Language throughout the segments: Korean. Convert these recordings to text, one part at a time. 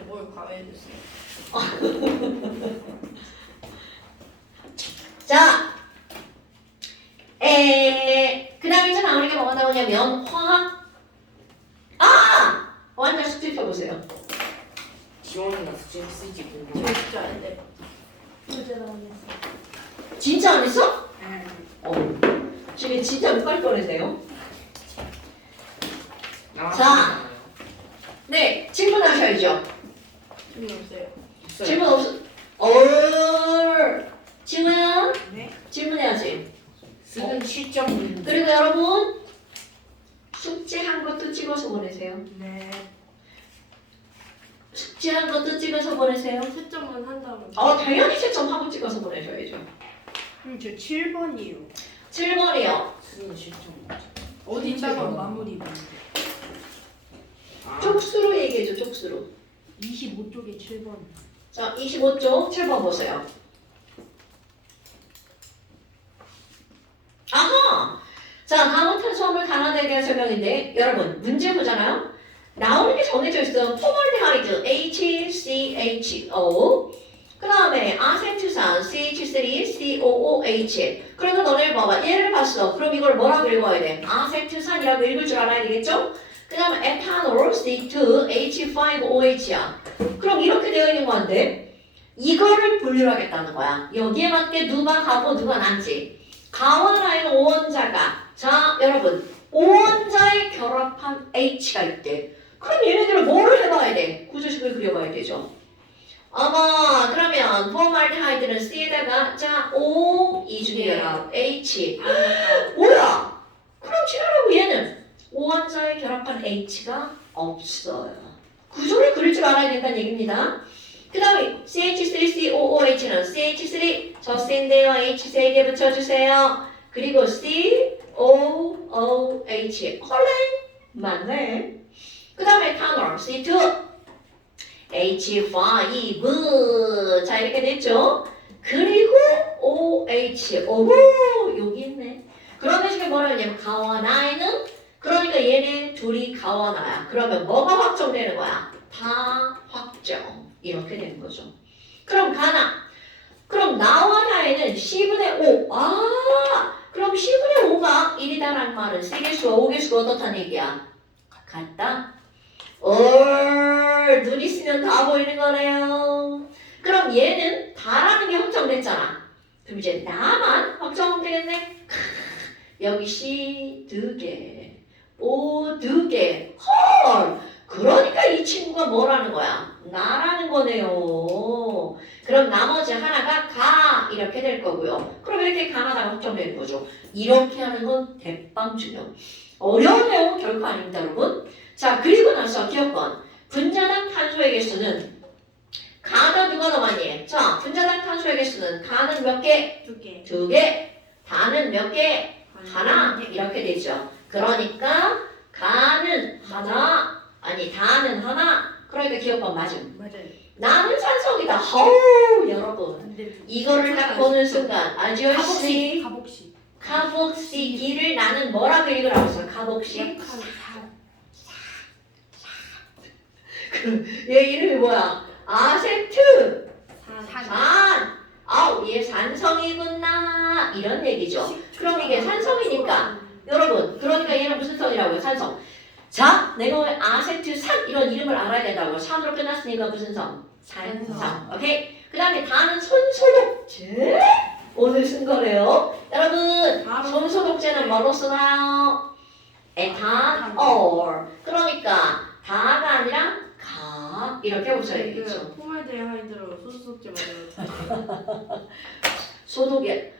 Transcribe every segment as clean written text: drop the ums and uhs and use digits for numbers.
시간에 뭘 과외해줬어요? 자, 그 다음에 이제 나오는 게 뭐가 나오냐면 화학. 완전 숙제 펴보세요. 지원이가 숙제 쓰지 저 진짜 안 돼. 어제는 안 했어. 진짜 안 했어? 응. 지금 진짜 못 갈 뻔했네요. 아, 자. 네, 질문하셔야죠. 질문 없어요. 있어요. 질문 없어? 질문? 네. 질문해야지. 쓰는 시점 그리고 여러분 숙제한 것도 찍어서 보내세요. 네. 숙제한 것도 찍어서 보내세요. 채점은 한다고. 당연히 채점하고 찍어서 보내셔야죠. 저 7번이요. 7번이요. 쓰는 시점 어디다가 마무리. 쪽수로 얘기해줘, 쪽수로. 25쪽에 7번. 자, 25쪽 7번 보세요. 아하! 자, 다음은 탄수화물 단원에 대한 설명인데 여러분 문제 보잖아요. 나오는 게 정해져 있어요. 포멀데하이드 HCHO 그 다음에 아세트산 CH3COOH 그러면 너네 봐봐. 얘를 봤어. 그럼 이걸 뭐라고 읽어야 돼? 아세트산이라고 읽을 줄 알아야 되겠죠? 그 다음에 에탄올 C2H5OH야. 그럼 이렇게 되어 있는 건데 이거를 분류하겠다는 거야. 여기에 맞게 누가 가고 누가 난지. 가와 나에는 오원자가 자 여러분 오원자에 결합한 H가 있대. 그럼 얘네들을 뭐를 해봐야 돼? 구조식을 그려봐야 되죠. 그러면 포말데하이드는 C에다가 자 O 이중결합 H 뭐야? 그럼 지나라고 얘는 오원자에 결합한 H가 없어요. 구조를 그릴 줄 알아야 된다는 얘기입니다. 그 다음에 CH3COOH는 CH3 저 C인데요. H 3개 붙여주세요. 그리고 COOH 헐랭 맞네. 그 다음에 탄올 C2 H5 자 이렇게 됐죠. 그리고 OH 오호 여기 있네. 그러면 지금 뭐라 하냐면 가와 나에는 그러니까 얘네 둘이 가와 나야. 그러면 뭐가 확정되는 거야? 다 확정. 이렇게 되는 거죠. 그럼 가나. 그럼 나와 나에는 C분의 5. 그럼 C분의 5가 1이다라는 말은 3개수와 5개수가 어떻다는 얘기야? 같다? 눈 있으면 다 보이는 거네요. 그럼 얘는 다라는 게 확정됐잖아. 그럼 이제 나만 확정하면 되겠네. 여기 C 2개, O 2개. 헐! 그러니까 이 친구가 뭐라는 거야? 나라는 거네요. 그럼 나머지 하나가 가 이렇게 될 거고요. 그럼 이렇게 가나다가 확정되는 거죠. 이렇게 하는 건 대빵 중요. 어려운 내용은 결코 아닙니다, 여러분. 자, 그리고 나서 기억권. 분자당 탄소의 개수는 가다 누가 더 많이 해? 자, 분자당 탄소의 개수는 가는 몇 개? 2개. 2개. 다는 몇 개? 하나. 이렇게 되죠. 그러니까 가는 하나. 아니 다는 하나. 그러니까 기억권 맞음. 맞아요. 나는 산성이다. 허우 여러분. 근데 이거를 딱 보는 순간 아지어씨 가복식. 카복시기를 나는 뭐라고 읽으라고 했어? 카복시? 약간 얘 이름이 뭐야? 아세트 산. 산. 얘 산성이구나 이런 얘기죠. 그럼 이게 산성이니까 여러분 그러니까 얘는 무슨 성이라고요? 산성. 자, 내가 왜 아세트산 이런 이름을 알아야 된다고요? 산으로 끝났으니까 무슨 성? 산성. 오케이? 그 다음에 다는 손소독제. 오늘 쓴 거래요. 여러분, 손소독제는 뭐로 쓰나요? 에탄올. 그러니까 다가 아니라 가. 이렇게 붙여야겠죠. 포말데하이드로 소수속제 만들었어요. 소독에.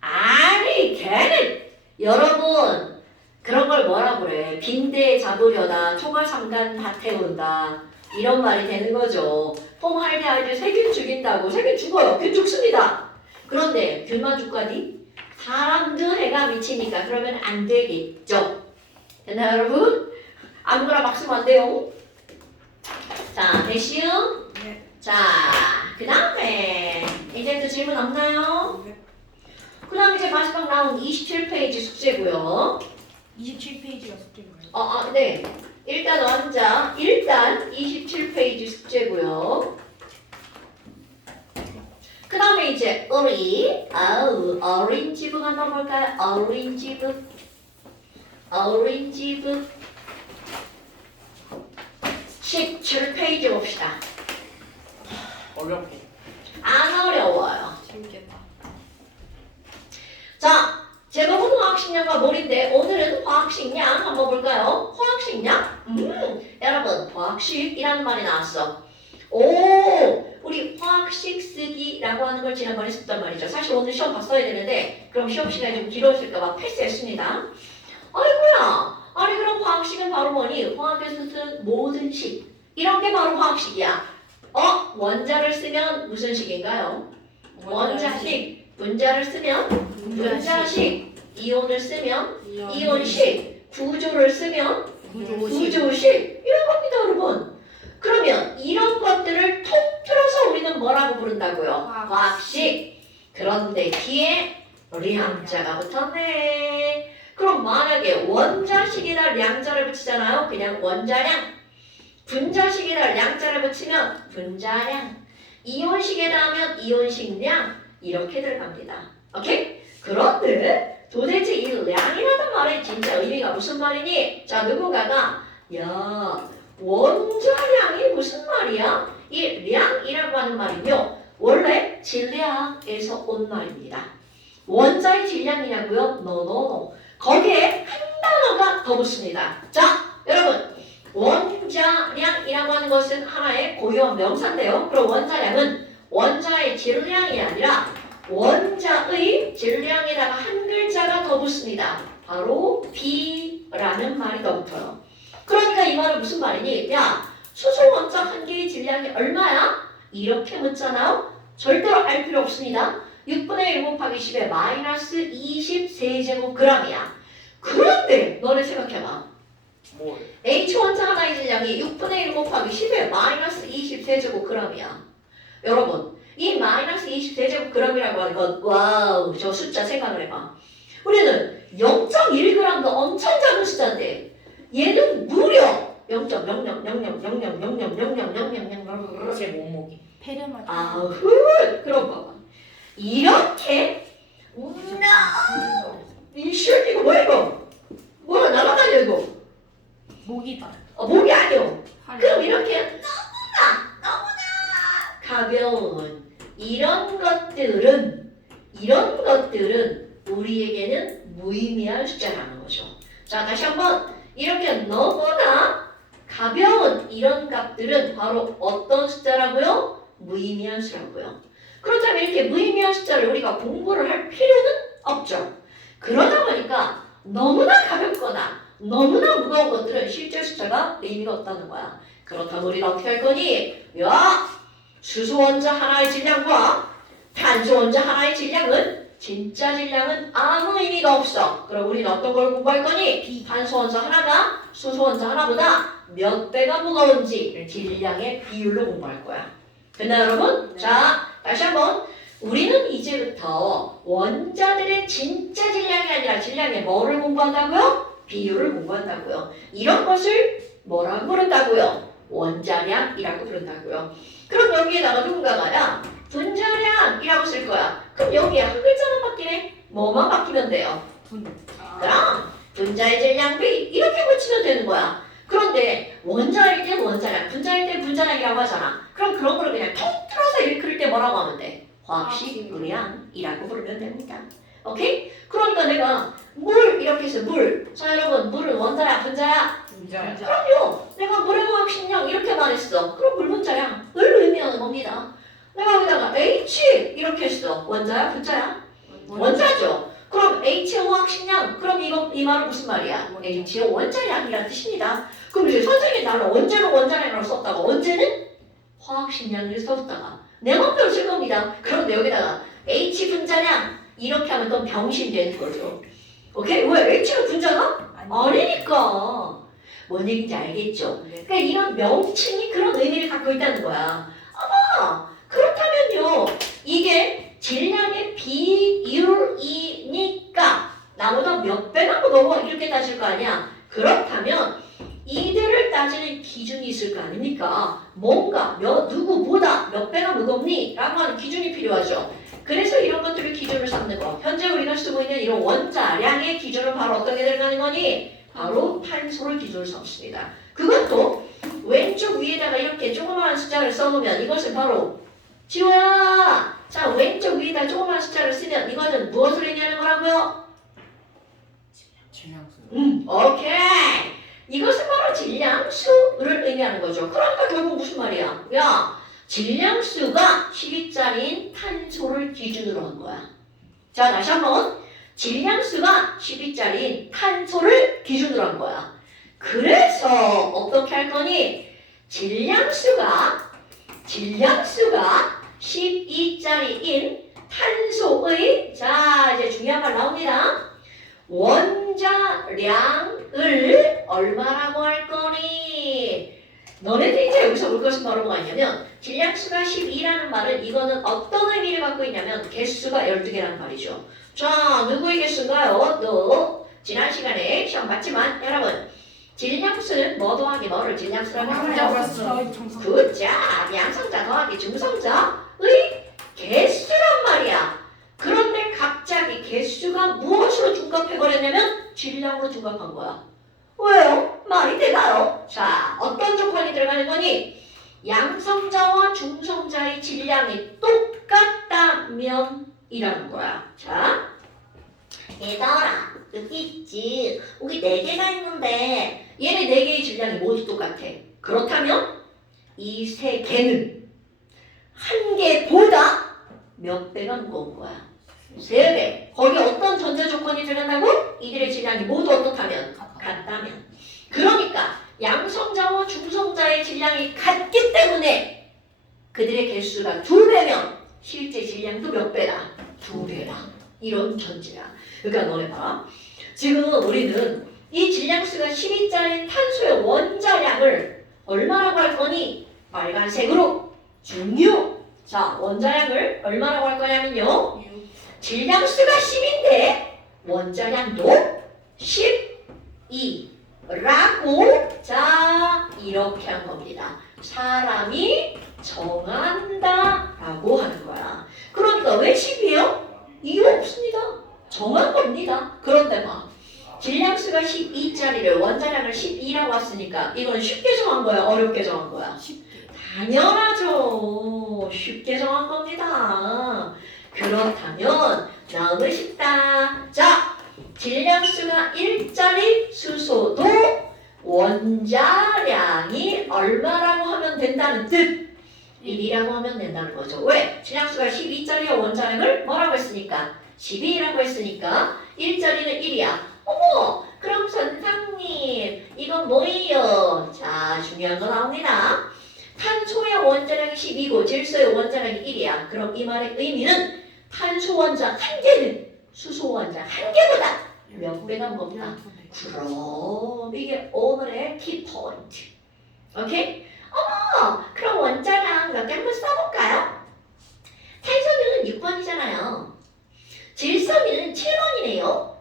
아니, 걔는 여러분. 그런 걸 뭐라 그래? 빈대에 잡으려다 초가삼간 다 태운다. 이런 말이 되는 거죠. 폼알데하이드 세균 죽인다고. 세균 죽어요. 균 죽습니다. 그런데 균만 죽가니? 사람도 해가 미치니까 그러면 안 되겠죠. 됐나요 여러분? 아무거나 막 쓰면 안 돼요. 자, 됐시요? 네. 자, 그 다음에 이제부터 질문 없나요? 네. 그 다음 이제 마지막 나온 27페이지 숙제고요. 27페이지가 숙제인가요? 네. 일단 원자, 일단 27페이지 숙제고요. 그 다음에 이제 우리 오렌지북 한번 볼까요? 오렌지북 17페이지 봅시다. 어렵게. 안 어려워요. 재밌겠다. 자, 제목은 화학식량과 물인데 오늘은 화학식량 한번 볼까요? 화학식량? 여러분 화학식이라는 말이 나왔어. 오, 우리 화학식 쓰기라고 하는 걸 지난번에 했었단 말이죠. 사실 오늘 시험 봤어야 되는데 그럼 시험 시간이 좀 길어질까봐 패스했습니다. 아이고야, 아니 그럼 화학식은 바로 뭐니? 화학에서 쓰는 모든 식, 이런 게 바로 화학식이야. 원자를 쓰면 무슨 식인가요? 원자식. 분자를 쓰면 분자식. 이온을 쓰면 이온식. 구조를 쓰면 구조식. 이런 겁니다, 여러분. 그러면 이런 것들을 통틀어서 우리는 뭐라고 부른다고요? 화학식. 그런데 뒤에 량자가 붙었네. 그럼 만약에 원자식에다 량자를 붙이잖아요. 그냥 원자량. 분자식에다 량자를 붙이면 분자량. 이온식에다 하면 이온식량. 이렇게 들어갑니다. 오케이? 그런데 도대체 이 량이라는 말의 진짜 의미가 무슨 말이니? 자, 누군가가 야, 원자량이 무슨 말이야? 이 량이라고 하는 말은요, 원래 질량에서 온 말입니다. 원자의 질량이냐고요? 노노. 거기에 한 단어가 더 붙습니다. 자, 여러분, 원자량이라고 하는 것은 하나의 고유한 명사인데요. 그럼 원자량은 원자의 질량이 아니라 원자의 질량에다가 한 글자가 더 붙습니다. 바로 B라는 말이 더 붙어요. 그러니까 이 말은 무슨 말이니? 야, 수소 원자 한 개의 질량이 얼마야? 이렇게 묻잖아요. 절대로 알 필요 없습니다. 6분의 1 곱하기 10의 마이너스 20세제곱g이야. 그런데 너네 생각해봐. 뭘? H 원자 하나의 질량이 6분의 1 곱하기 10의 마이너스 20세제곱g이야. 여러분, 이 마이너스 20세제곱g이라고 하는 건 와우, 저 숫자 생각을 해봐. 우리는 0.1g도 엄청 작은 숫자인데 얘는 무려 0.000000000000 제 몸무게. 페르마. 아후, 그럼 봐봐. 이렇게 이 슈트 이거 뭐야 이거? 뭐야 날아다녀 이거? 목이다. 목이 아니요. 그럼 팔. 이렇게 너무나 가벼운 이런 것들은 우리에게는 무의미한 숫자라는 거죠. 자, 다시 한번 이렇게 너무나 가벼운 이런 값들은 바로 어떤 숫자라고요? 무의미한 수라고요. 그렇다면 이렇게 무의미한 숫자를 우리가 공부를 할 필요는 없죠. 그러다 보니까 너무나 가볍거나 너무나 무거운 것들은 실제 숫자가 의미가 없다는 거야. 그렇다면 우리는 어떻게 할 거니? 야! 수소 원자 하나의 질량과 탄소 원자 하나의 질량은 진짜 질량은 아무 의미가 없어. 그럼 우리는 어떤 걸 공부할 거니? 탄소 원자 하나가 수소 원자 하나보다 몇 배가 무거운지 질량의 비율로 공부할 거야. 됐나요, 여러분? 네. 자, 다시 한번. 우리는 이제부터 원자들의 진짜 질량이 아니라 질량의 뭐를 공부한다고요? 비율을 공부한다고요. 이런 것을 뭐라고 부른다고요? 원자량이라고 부른다고요. 그럼 여기에다가 누군가가 야, 분자량이라고 쓸 거야. 그럼 여기에 한 글자만 바뀌네? 뭐만 바뀌면 돼요? 분. 그럼 분자의 질량 B 이렇게 붙이면 되는 거야. 그런데 원자일 때 원자량, 분자일 때 분자량이라고 하잖아. 그럼 그런 걸 그냥 통틀어서 일컬을 때 뭐라고 하면 돼? 화학식 물량이라고 부르면 됩니다. 오케이? 그러니까 내가 물 이렇게 해서 물. 자, 여러분, 물은 원자야, 분자야? 분자야. 그럼요. 내가 물의 화학식량 이렇게 말했어. 그럼 물 분자량 을 의미하는 겁니다. 내가 여기다가 H 이렇게 했어. 원자야, 분자야? 원자죠. 그럼 H의 화학식량, 그럼 이 말은 무슨 말이야? 원자. H의 원자량이라는 뜻입니다. 그럼 이제 선생님이 나를 언제는 원자량으로 썼다가 언제는 화학식량을 썼다가 내 맘대로 쓸 겁니다. 그런데 여기다가 H 분자량 이렇게 하면 또 병신되는 거죠. 오케이? 왜? H가 분자가? 아니니까. 뭔 얘기인지 알겠죠? 그러니까 이런 명칭이 그런 의미를 갖고 있다는 거야. 그렇다면요. 이게 질량의 비율이니까 나보다 몇 배나 무거워 이렇게 따질 거 아니야. 그렇다면 이들을 따지는 기준이 있을 거 아닙니까? 뭔가 누구보다 몇 배가 무겁니? 라고 하는 기준이 필요하죠. 그래서 이런 것들을 기준으로 삼는 거. 현재 우리가 쓰고 있는 이런 원자량의 기준은 바로 어떻게 들어가는 거니? 바로 탄소를 기준으로 삼습니다. 그것도 왼쪽 위에다가 이렇게 조그마한 숫자를 써놓으면 이것은 바로 지호야! 자, 왼쪽 위에다 조그마한 숫자를 쓰면 이것은 무엇을 의미하는 거라고요? 질량수. 오케이. 이것은 바로 질량수를 의미하는 거죠. 그러니까 결국 무슨 말이야? 야, 질량수가 10위짜리인 탄소를 기준으로 한 거야. 자, 다시 한번. 질량수가 10위짜리인 탄소를 기준으로 한 거야. 그래서 어떻게 할 거니? 질량수가 12짜리인 탄소의, 자, 이제 중요한 말 나옵니다. 원자량을 얼마라고 할 거니? 너네들이 이제 여기서 볼 것은 바로 뭐가 있냐면 질량수가 12라는 말은 이거는 어떤 의미를 갖고 있냐면 개수가 12개라는 말이죠. 자, 누구의 개수인가요? 너 지난 시간에 시험 봤지만 여러분 질량수는 뭐 더하기 뭐를 질량수라고 하나요? 굿자, 양성자 더하기 중성자의 개수란 말이야. 그런데 갑자기 개수가 무엇으로 중갑해버렸냐면 질량으로 중갑한 거야. 왜요? 말이 되나요? 자, 어떤 조건이 들어가는 거니? 양성자와 중성자의 질량이 똑같다면 이라는 거야. 자, 얘들아, 여기 있지. 여기 4개가 있는데 얘네 4개의 질량이 모두 똑같아. 그렇다면 이 3개는 한 개보다 몇 배가 무거운 거야? 3배. 거기 어떤 전제 조건이 들어간다고? 이들의 질량이 모두 어떻다면? 같다면. 그러니까 양성자와 중성자의 질량이 같기 때문에 그들의 개수가 2배면 실제 질량도 몇 배다? 2배다. 이런 전제야. 그러니까 너네 봐. 지금 우리는 이 질량수가 12짜리인 탄소의 원자량을 얼마라고 할 거니? 빨간색으로 중유. 자, 원자량을 얼마라고 할 거냐면요. 질량수가 10인데 원자량도 12라고 자 이렇게 한 겁니다. 사람이 정한다 라고 하는 거야. 그러니까 왜 10이에요? 이유 없습니다. 정한 겁니다. 그런데 봐. 질량수가 12짜리를 원자량을 12라고 했으니까 이건 쉽게 정한 거야? 어렵게 정한 거야? 당연하죠. 쉽게 정한 겁니다. 그렇다면 다음은 쉽다. 자, 질량수가 1짜리 수소도 원자량이 얼마라고 하면 된다는 뜻? 1이라고 하면 된다는 거죠. 왜? 질량수가 12짜리의 원자량을 뭐라고 했으니까? 12라고 했으니까 1짜리는 1이야. 어머! 그럼 선생님 이건 뭐예요? 자, 중요한 거 나옵니다. 탄소의 원자량이 12고 질소의 원자량이 1이야. 그럼 이 말의 의미는 탄소 원자 한 개는 수소 원자 한 개보다 몇 배가 무겁다. 그럼 이게 오늘의 키포인트. 오케이? 어머! 그럼 원자량 몇 개 한번 써볼까요? 탄소는 6번이잖아요. 질소는 7번이네요.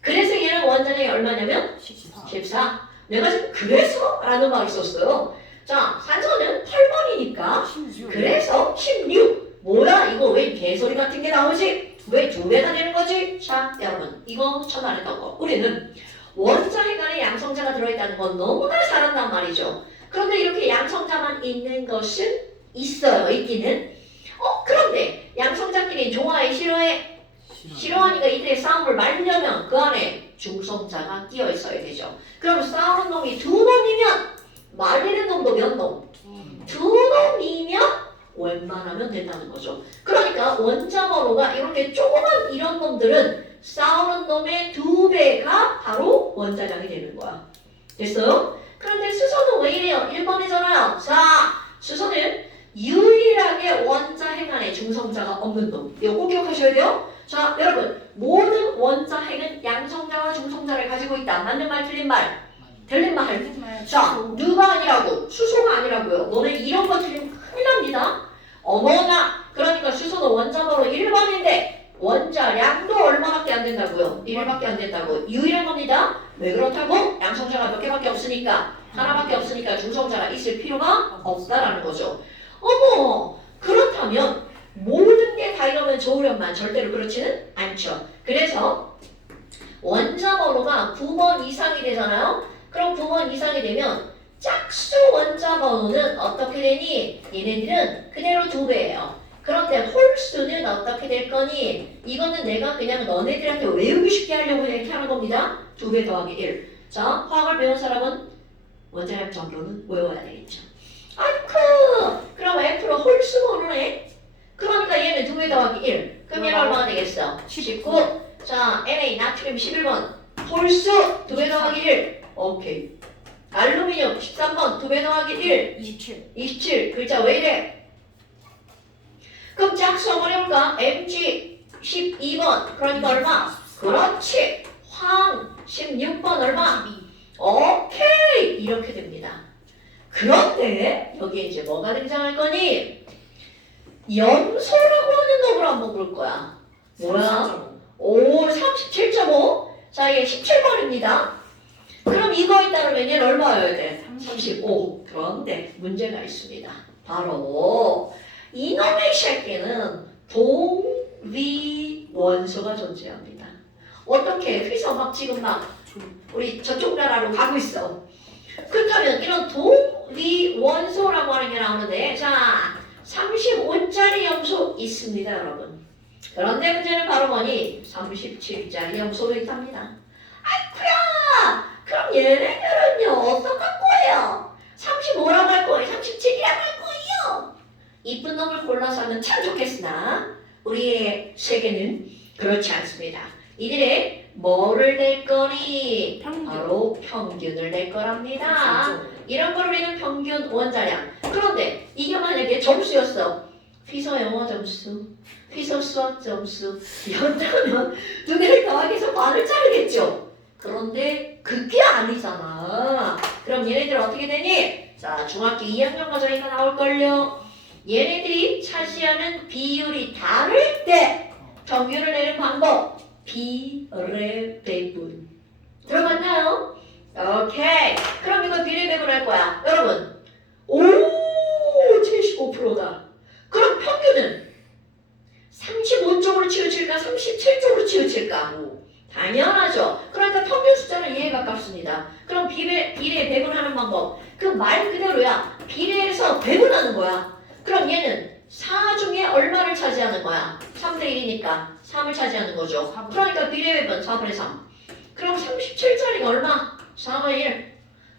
그래서 얘는 원자량이 얼마냐면 14. 내가 지금 그래서 라는 말을 썼어요. 자, 산소는 8번이니까 그래서 16. 뭐야 이거 왜 개소리 같은 게 나오지? 왜 2배가 되는 거지? 자, 여러분 이거 처음 안 했던 거. 우리는 원자핵 안에 양성자가 들어있다는 건 너무나 잘 안단 말이죠. 그런데 이렇게 양성자만 있는 것은 있어요. 있기는. 그런데 양성자끼리 좋아해? 싫어해? 싫어하니까 이들의 싸움을 말려면 그 안에 중성자가 끼어 있어야 되죠. 그럼 싸우는 놈이 2놈이면 말리는 놈도 몇 놈? 2놈이면 웬만하면 된다는 거죠. 그러니까 원자 번호가 이렇게 조그만 이런 놈들은 싸우는 놈의 2배가 바로 원자량이 되는 거야. 됐어요? 그런데 수소는 왜 이래요? 1번이잖아요. 자, 수소는 유일하게 원자핵 안에 중성자가 없는 놈. 이거 꼭 기억하셔야 돼요. 자, 여러분 모든 원자핵은 양성자와 중성자를 가지고 있다. 맞는 말 틀린 말? 틀린 말. 자, 누가 아니라고? 수소가 아니라고요. 너네 이런 거 틀리면 큰일 납니다. 어머나, 그러니까 수소는 원자번호 1번인데 원자량도 얼마밖에 안 된다고요? 1밖에 안 된다고. 유일한 겁니다. 왜 그렇다고? 양성자가 몇 개밖에 없으니까 하나밖에 없으니까 중성자가 있을 필요가 없다라는 거죠. 어머 그렇다면 모든 게 다 이러면 좋으련만 절대로 그렇지는 않죠. 그래서 원자 번호가 9번 이상이 되잖아요. 그럼 9번 이상이 되면 짝수 원자 번호는 어떻게 되니? 얘네들은 그대로 2배예요. 그런데 홀수는 어떻게 될 거니? 이거는 내가 그냥 너네들한테 외우기 쉽게 하려고 이렇게 하는 겁니다. 2배 더하기 1. 자, 화학을 배운 사람은 원자량 정도는 외워야 되겠죠. 아이쿠! 그럼 F로 홀수 번호네. 그러니까 얘는 2배 더하기 1. 그럼 얘는 얼마가 되겠어? 19. 자, Na 나트륨 11번. 홀수 2배 더하기 1. 오케이. 알루미늄 13번 2배 더하기 1. 27. 27. 글자 왜 이래? 그럼 짝수 한번 해볼까? Mg 12번. 그러니까 얼마? 그렇지. 황 16번 얼마? 12. 오케이. 이렇게 됩니다. 그런데 여기에 이제 뭐가 등장할 거니? 염소라고 하는 놈을 한번 볼 거야. 뭐야? 37.5. 자, 이게 17번입니다. 그럼 이거에 따르면 얘는 얼마여야 돼? 35. 그런데 문제가 있습니다. 바로 이놈의 새끼는 동위 원소가 존재합니다. 어떻게 해서 막 지금 막 우리 저쪽 나라로 가고 있어. 그렇다면 이런 동위 원소라고 하는 게 나오는데 자 35짜리 염소 있습니다 여러분. 그런데 문제는 바로 뭐니? 37짜리 염소도 있답니다. 아이쿠야! 그럼 얘네들은요 어떡할 거예요? 35라고 할 거예요? 37이라고 할 거예요? 이쁜 놈을 골라서 하면 참 좋겠으나 우리의 세계는 그렇지 않습니다. 이들의 뭐를 낼 거니? 바로 평균을 낼 거랍니다. 이런 걸 우리는 평균 원자량. 그런데 이게 만약에 점수였어. 피서 영어 점수, 피서 수학 점수 이런다면 두 개를 더하기해서 반을 자르겠죠. 그런데 그게 아니잖아. 그럼 얘네들 어떻게 되니? 자, 중학교 2학년 과정이가 나올걸요. 얘네들이 차지하는 비율이 다를 때 평균을 내는 방법 비례 배분. 들어갔나요? 오케이. 그럼 이거 비례 배분할 거야. 여러분. 오, 75%다. 그럼 평균은 35쪽으로 치우칠까? 37쪽으로 치우칠까? 당연하죠. 그러니까 평균 숫자는 얘에 가깝습니다. 그럼 비례 배분하는 방법. 그 말 그대로야. 비례해서 배분하는 거야. 그럼 얘는 4 중에 얼마를 차지하는 거야? 3대 1이니까 3을 차지하는 거죠. 그러니까 비례 배분 4분의 3. 그럼 37짜리가 얼마? 4분의 1.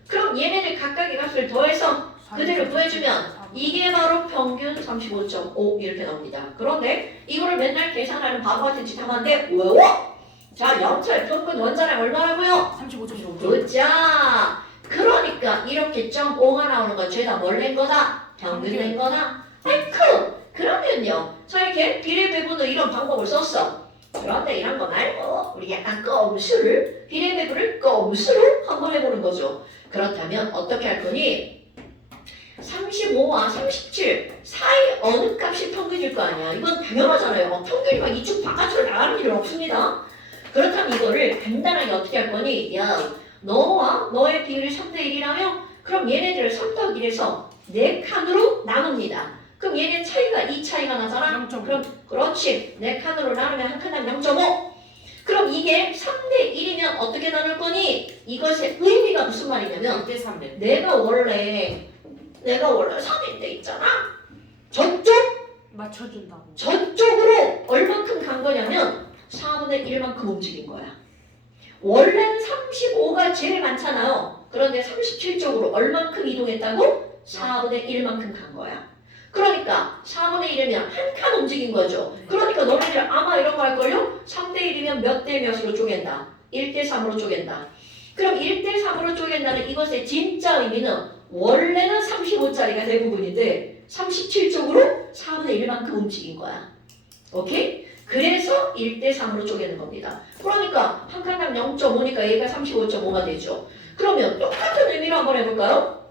그럼 얘네들 각각의 값을 더해서 그대로 구해주면 이게 바로 평균 35.5 이렇게 나옵니다. 그런데 이거를 맨날 계산하는 바보 같은 짓 하면 안 돼. 외워! 자, 영철 평균 원자량 얼마라고요? 35.5. 그자. 그러니까 이렇게 0.5가 나오는 건 죄다 뭘 낸 거다? 평균 낸 거다? 아이쿠! 그러면요. 자, 이렇게 비례 배분으로 이런 방법을 썼어. 그런데 이런 거 말고 우리 약간 꼼수를 비례 배분을 꼼수로 한번 해보는 거죠. 그렇다면 어떻게 할 거니? 35와 37 사이 어느 값이 평균일 거 아니야. 이건 당연하잖아요. 평균이 막 이쪽 바깥으로 나가는 일은 없습니다. 그렇다면 이거를 간단하게 어떻게 할 거니? 야, 너와 너의 비율이 3대 1이라며? 그럼 얘네들을 3 더하기 1해서 4칸으로 나눕니다. 그럼 얘네 차이가 이 차이가 나잖아. 0.5. 그럼 그렇지. 4칸으로 나누면 한 칸당 0.5. 그럼 이게 3대 1이면 어떻게 나눌 거니? 이것의 의미가 무슨 말이냐면 1대 3대. 내가 원래 3인데 있잖아. 저쪽 맞춰준다고. 저쪽으로 얼만큼 간 거냐면 4분의 1만큼 움직인 거야. 원래는 35가 제일 많잖아요. 그런데 37쪽으로 얼만큼 이동했다고? 4분의 1만큼 간 거야. 그러니까 4분의 1이면 한 칸 움직인 거죠. 그러니까 너네들 아마 이런 거 할걸요? 3대 1이면 몇 대 몇으로 쪼갠다? 1대 3으로 쪼갠다. 그럼 1대 3으로 쪼갠다는 이것의 진짜 의미는 원래는 35짜리가 대부분인데 37쪽으로 4분의 1만큼 움직인 거야. 오케이? 그래서 1대 3으로 쪼개는 겁니다. 그러니까 한 칸당 0.5니까 얘가 35.5가 되죠. 그러면 똑같은 의미로 한번 해볼까요?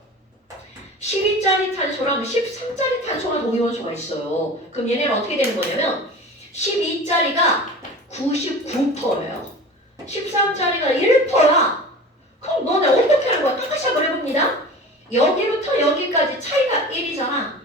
12짜리 탄소랑 13짜리 탄소가 동위원소가 있어요. 그럼 얘네는 어떻게 되는 거냐면 12짜리가 99%예요. 13짜리가 1%야. 그럼 너네 어떻게 하는 거야? 똑같이 한번 해봅니다. 여기부터 여기까지 차이가 1이잖아.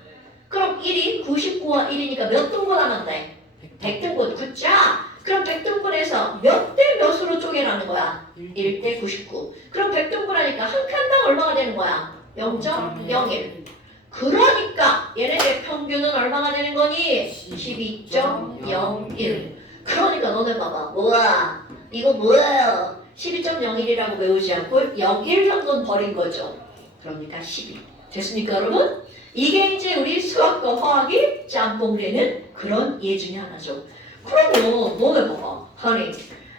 그럼 1이 99와 1이니까 몇 등분 하면 돼? 100등분. 굿자. 그럼 100등분에서 몇 대 몇으로 쪼개라는 거야? 1대 99. 그럼 100등분 하니까 한 칸당 얼마가 되는 거야? 0.01. 그러니까 얘네들 평균은 얼마가 되는 거니? 12.01. 그러니까 너네 봐봐. 뭐야? 이거 뭐예요? 12.01이라고 외우지 않고 0.1 정도는 버린 거죠. 그러니까 12. 됐습니까, 여러분? 이게 이제 우리 수학과 화학이 짬뽕되는 그런 예 중에 하나죠. 그러면 너네 봐봐. 하니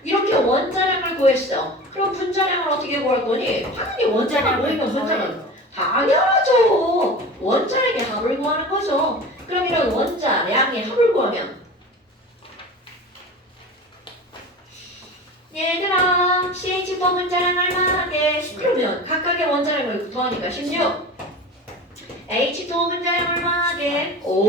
이렇게 원자량을 구했어. 그럼 분자량을 어떻게 구할 거니? 당연히 원자량 모이면 분자량. 당연하죠. 원자량의 합을 구하는 거죠. 그럼 이런 원자량의 합을 구하면 얘들아 CH4 분자량 얼마나 돼? 그러면 각각의 원자량을 구하니까 16 H2O 분자량 얼마나 돼? 오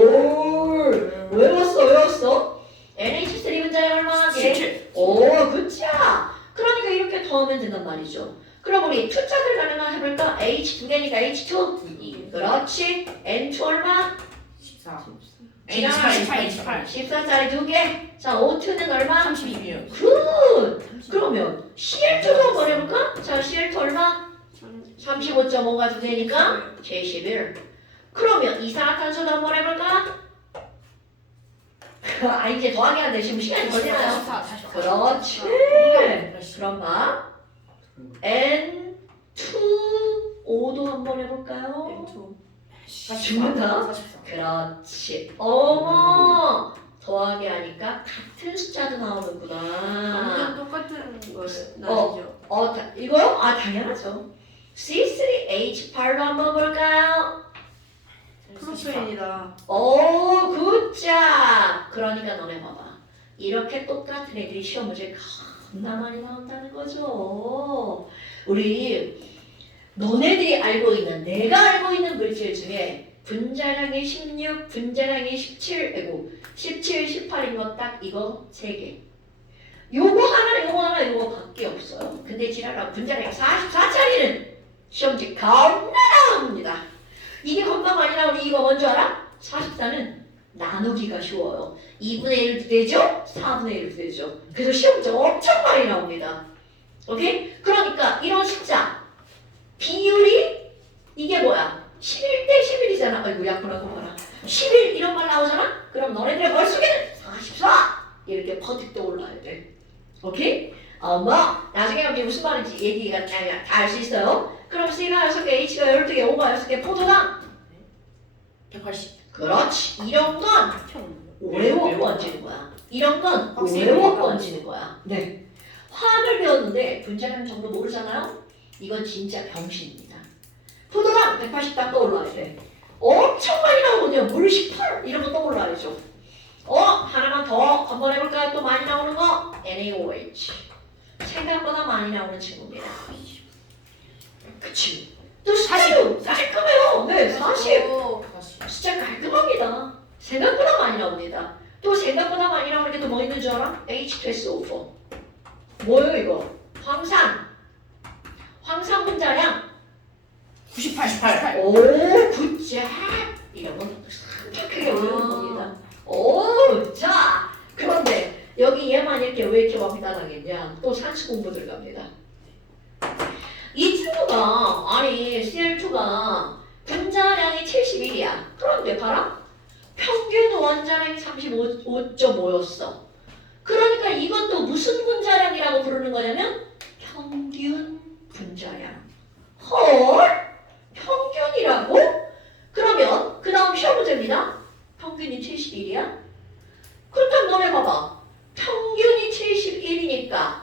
외웠어 NH3 분자량 얼마나 돼? 오 굿자 그러니까 이렇게 더하면 된단 말이죠. 그럼 우리 투자들 가능한 해볼까? H 두 개니까 H2 2 그렇지 N2 얼마? 14. 18 14짜리 두 개. 자 O2는 얼마? 32요. 굿! 그러면 CL2도 한번 해볼까? 자 CL2 얼마? 35.5가 두 개니까 71. 그러면 이산화탄소도 한번 해볼까? 아 이제 더하기 안 돼. 지금 시간이 걸리나요? 44. 그렇지. 그럼 봐. N2O도 한번 해볼까요? 죽는다? 44. 그렇지. 어머! 더하기 하니까 같은 숫자도 나오는구나. 완전 똑같은 걸 나시죠. 이거요? 아, 당연하죠. C3H8로 한번 볼까요? 프로페인이다. 오, 굿자! 그러니까 너네 봐봐. 이렇게 똑같은 애들이 시험 문제 겁나 많이 나온다는 거죠. 우리 너네들이 알고 있는, 내가 알고 있는 물질 중에 분자량이 16, 분자량이 17, 18인 거 딱 이거 3개. 요거 하나, 요거 밖에 없어요. 근데 지랄아 분자량 44짜리는 시험지 겁나 나옵니다. 이게 겁나 많이 나오니 이거 뭔지 알아? 44는 나누기가 쉬워요. 2분의 1도 되죠? 4분의 1도 되죠. 그래서 시험지 엄청 많이 나옵니다. 오케이? 그러니까 이런 숫자 비율이 이게 뭐야? 11대 11이잖아. 아이고 약분하고 봐라. 11 이런 말 나오잖아? 그럼 너네들의 머릿속에는 44 이렇게 퍼뜩 떠올라야 돼. 오케이? 뭐 나중에 가면 무슨 말인지 얘기가 다 알 수 있어요. 그럼 C가 6개, H가 12개, O가 6개, 포도당 180. 그렇지. 이런 건 외워 번지는 거야. 이런 건 외워 번지는 거야. 네. 화학을 배웠는데 분자량 정도 모르잖아요? 이건 진짜 병신입니다. 포도당 180 딱 떠올라야 돼. 엄청 많이 나오거든요. 물 18 이런 거 떠올라야죠. 하나만 더 한번 해볼까요? 또 많이 나오는 거 NaOH 생각보다 많이 나오는 친구입니다. 그치? 또 숫자도 깔끔해요. 네, 40 숫자 깔끔합니다. 생각보다 많이 나옵니다. 또 생각보다 많이 나오는 게 또 뭐 있는 줄 알아? H2SO4 뭐예요 이거? 황산 분자량 98. 오 굿자 이런 건 상쾌하게 외우는 겁니다. 오 자 그런데 여기 얘만 왜 이렇게 왕따나겠냐? 또 산수 공부 들어갑니다. 이 친구가 아니 CL2가 분자량이 71이야. 그런데 봐라 평균 원자량이 35.5였어. 그러니까 이것도 무슨 분자량이라고 부르는 거냐면 평균 분자량. 헐? 평균이라고? 그러면 그 다음 시험 문제입니다. 평균이 71이야? 그렇다면 너네 봐봐. 평균이 71이니까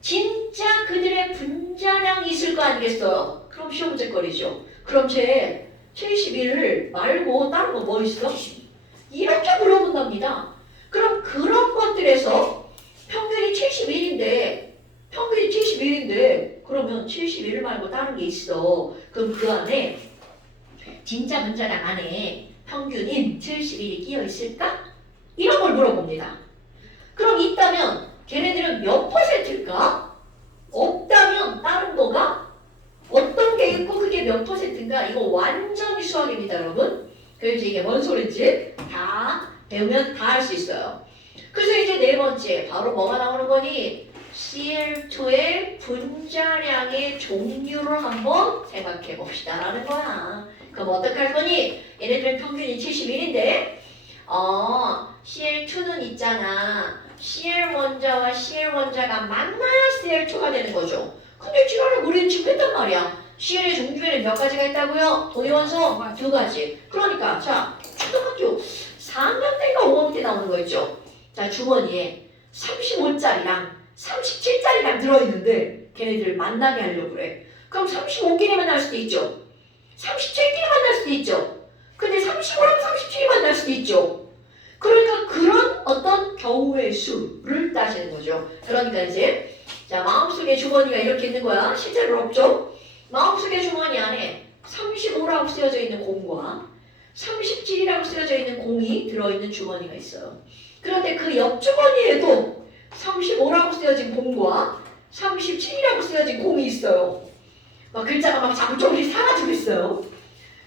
진짜 그들의 분자량이 있을 거 아니겠어요? 그럼 시험 문제거리죠. 그럼 쟤 71 말고 다른 거 뭐 있어? 이렇게 물어본답니다. 그럼 그런 것들에서 평균이 71인데 그러면 71 말고 다른 게 있어. 그럼 그 안에 진짜 분자량 안에 평균인 71이 끼어 있을까? 이런 걸 물어봅니다. 그럼 있다면 걔네들은 몇 퍼센트일까? 없다면 다른 거가 어떤 게 있고 그게 몇 퍼센트인가 이거 완전히 수학입니다 여러분. 그래서 이게 뭔 소린지 다 배우면 다 할 수 있어요. 그래서 이제 네 번째 바로 뭐가 나오는 거니? Cl2의 분자량의 종류를 한번 생각해 봅시다 라는 거야. 그럼 어떻게 할 거니? 얘네들 평균이 71인데 Cl2는 있잖아. Cl 원자와 Cl 원자가 만나야 Cl2가 되는 거죠. 근데 지난해 우리는 지금 했단 말이야. Cl의 종류에는 몇 가지가 있다고요? 동위원소 2가지. 그러니까 자 초등학교 4학년 때인가 5학년 때 나오는 거 있죠. 자 주머니에 35짜리랑 37짜리랑 들어있는데 걔네들 만나게 하려고 그래. 그럼 35끼리 만날 수도 있죠. 37끼리 만날 수도 있죠. 근데 35랑 37이 만날 수도 있죠. 그러니까 그런 어떤 경우의 수를 따지는 거죠. 그러니까 이제 자 마음속에 주머니가 이렇게 있는 거야. 실제로 없죠. 마음속에 주머니 안에 35라고 쓰여져 있는 공과 37이라고 쓰여져 있는 공이 들어있는 주머니가 있어요. 그런데 그 옆 주머니에도 35라고 쓰여진 공과 37이라고 쓰여진 공이 있어요. 막 글자가 막 자꾸 조금씩 사라지고 있어요.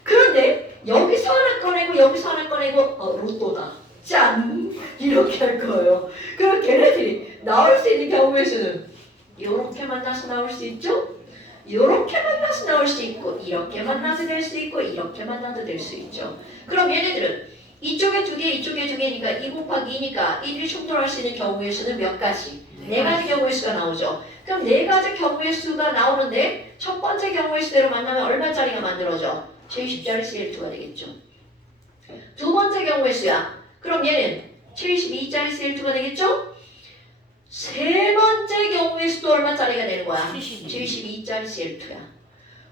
그런데 여기서 하나 꺼내고 여기서 하나 꺼내고 로또다. 짠! 이렇게 할 거예요. 그럼 걔네들이 나올 수 있는 경우의 수는 이렇게 만나서 나올 수 있죠? 이렇게 만나서 나올 수 있고 이렇게 만나서 될 수 있고 이렇게 만나도 될 수 있죠. 그럼 얘네들은 이쪽에 2개 이쪽에 2개니까 2 곱하기 2니까 1이 충돌할 수 있는 경우의 수는 몇 가지? 4가지 경우의 수가 나오죠. 그럼 4가지 경우의 수가 나오는데 첫 번째 경우의 수대로 만나면 얼마짜리가 만들어져? 70짜리 CL2가 되겠죠. 두 번째 경우의 수야. 그럼 얘는 72짜리 CL2가 되겠죠? 세 번째 경우의 수도 얼마짜리가 되는 거야? 72짜리 CL2야.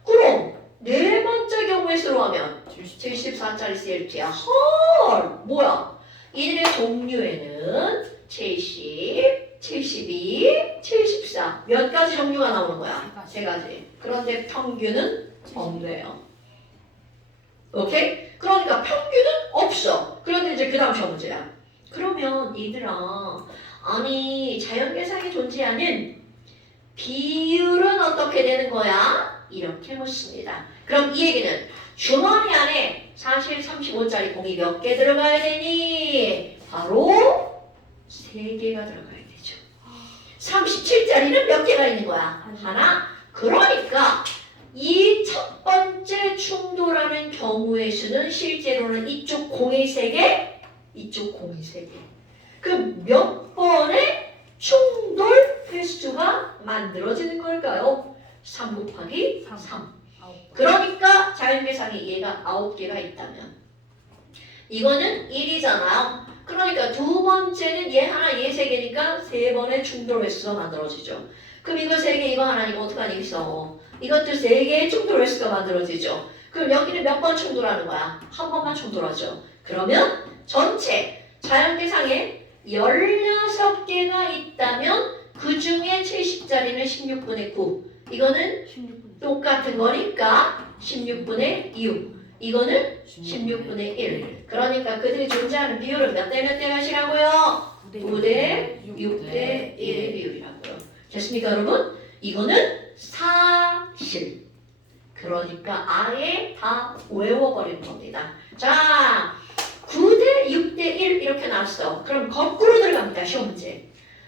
그럼 네 번째 경우의 수로 하면 74짜리 CL2야. 헐! 뭐야? 이들의 종류에는 70, 72, 74 몇 가지 종류가 나오는 거야? 세 가지. 그런데 평균은 없네요. 오케이? 그러니까 평균은 없어. 그런데 이제 그 다음 시험 문제야. 그러면 얘들아 아니 자연계상에 존재하는 비율은 어떻게 되는 거야? 이렇게 묻습니다. 그럼 이 얘기는 주머니 안에 사실 35짜리 공이 몇 개 들어가야 되니? 바로 3개가 들어가야 되죠. 37짜리는 몇 개가 있는 거야? 하나. 그러니까 이 첫 번째 충돌하는 경우의 수는 실제로는 이쪽 공이 3개, 이쪽 공이 3개. 그럼 몇 번의 충돌 횟수가 만들어지는 걸까요? 3 곱하기 3. 그러니까 자연계상에 얘가 9개가 있다면 이거는 1이잖아요. 그러니까 두 번째는 얘 하나 얘 3개니까 3번의 충돌 횟수가 만들어지죠. 그럼 이거 3개 이거 하나 이거 어떡하니 있어. 이것도 3개의 충돌 횟수가 만들어지죠. 그럼 여기는 몇 번 충돌하는 거야? 한 번만 충돌하죠. 그러면 전체 자연계상에 16개가 있다면 그 중에 70짜리는 16분의 9. 이거는 똑같은 거니까 16분의 6. 이거는 16분의 1. 그러니까 그들이 존재하는 비율은 몇 대 몇 대 몇이라고요? 9대 6대 1의 비율이라고요. 됐습니까 여러분? 이거는 사실. 그러니까 아예 다 외워버리는 겁니다. 자 9대 6대 1 이렇게 나왔어. 그럼 거꾸로 들어갑니다. 시험 문제.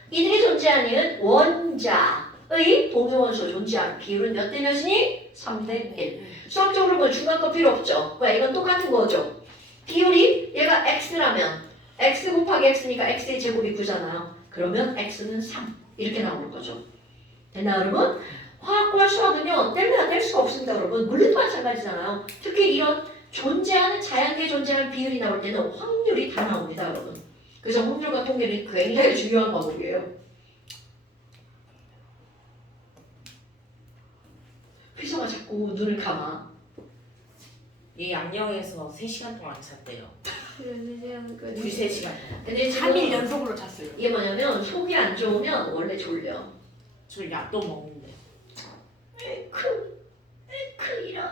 이들이 존재하는 원자의 동위원소 존재하는 비율은 몇 대 몇이니? 3대 1. 수학적으로 뭐 중간 거 필요 없죠. 왜? 이건 똑같은 거죠. 비율이 얘가 x라면 x 곱하기 x니까 x의 제곱이 9잖아요. 그러면 x는 3 이렇게 나오는 거죠. 됐나 여러분? 화학과 수학은요 뗄래야 뗄 수가 없습니다 여러분. 물리도 마찬가지잖아요. 특히 이런 존재하는 자연계에 존재하는 비율이 나올 때는 확률이 다 나옵니다 여러분. 그래서 확률과 통계는 굉장히 중요한 과목이에요. 피서가 자꾸 눈을 감아. 얘 양양에서 3시간 동안 잤대요. 그 둘이 3시간. 근데 3일 연속으로 잤어요. 이게 뭐냐면 속이 안 좋으면 원래 졸려. 저 약도 먹는데. 에크 이런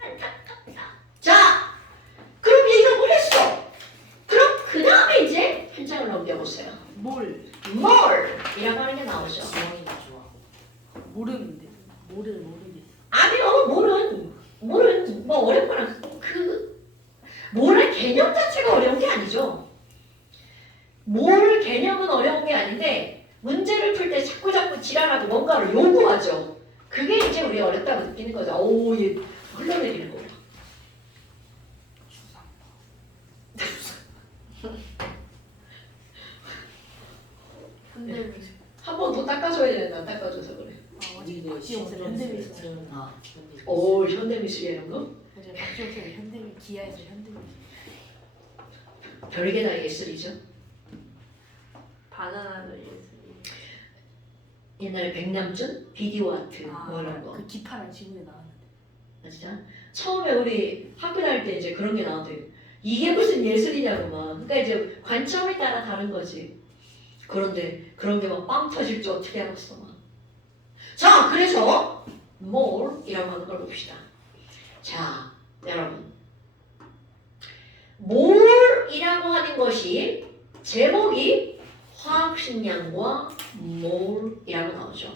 안타깝다. 자 그럼 얘가 뭘 했어? 그럼 그 다음에 이제 한 장을 넘겨보세요. 뭘? 뭘이라고 하는 게 나오죠. 지원이가 좋아. 몰의 개념 자체가 어려운 게 아니죠. 몰 개념은 어려운 게 아닌데 문제를 풀 때 자꾸 지랄하고 뭔가를 요구하죠. 그게 이제 우리가 어렵다고 느끼는 거죠. 오, 얘 흘러내리는 거야. 현대미술. 한 번 더 닦아줘야 되는데 안 닦아줘서 그래. 어제 박지영 현대미술. 오, 현대미술이야 이런 거? 어제 박지영 현대미술 기아에서 현대미술. 별게 다 예술이죠. 바나나도 예술. 옛날에 백남준 비디오 아트 뭐 이런 거. 그 기파랑 지구에 나왔는데. 아, 진짜? 처음에 우리 학교 다닐 때 이제 그런 게 나오대요. 이게 무슨 예술이냐고 막. 그러니까 이제 관점에 따라 다른 거지. 그런데 그런 게 막 빵 터질 줄 어떻게 알았어 막. 자, 그래서 more이라고 하는 걸 봅시다. 자, 여러분. more이라고 하는 것이 제목이 화학식량과 more이라고 나오죠.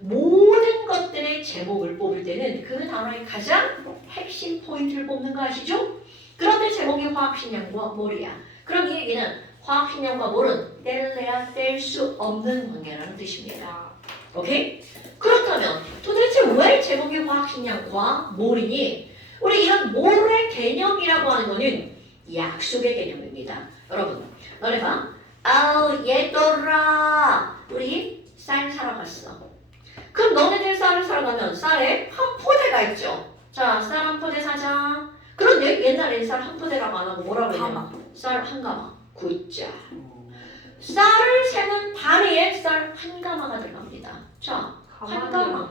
모든 것들의 제목을 뽑을 때는 그 단어의 가장 핵심 포인트를 뽑는 거 아시죠? 그런데 제목이 화학식량과 몰이야. 그럼 이 얘기는 화학식량과 몰은 뗄래야 뗄 수 없는 관계라는 뜻입니다. 오케이? 그렇다면 도대체 왜 제목이 화학식량과 몰이니? 우리 이런 몰의 개념이라고 하는 거는 약속의 개념입니다. 여러분, 너네 봐. 아우 얘들아, 우리 쌀 사러 갔어. 그럼 너네들 쌀을 사러 가면 쌀에 한 포대가 있죠. 자, 쌀 한 포대 사자. 그런데 옛날에 쌀 한 포대라고 안 하고 뭐라고 했냐? 쌀 한 가마. 굿자. 쌀을 세는 다리에 쌀 한 가마가 들어갑니다. 자, 한 가마.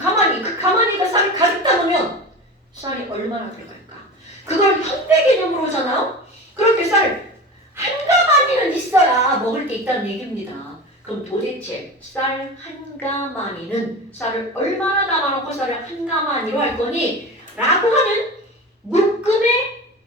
가만히, 그 가만히가 쌀을 가득 담으면 쌀이 얼마나 들어갈까? 그걸 현대 개념으로 오잖아요? 그렇게 쌀 한 가마니는 있어야 먹을 게 있다는 얘기입니다. 그럼 도대체 쌀 한 가마니는 쌀을 얼마나 담아놓고 쌀을 한 가마니로 할 거니? 라고 하는 묶음의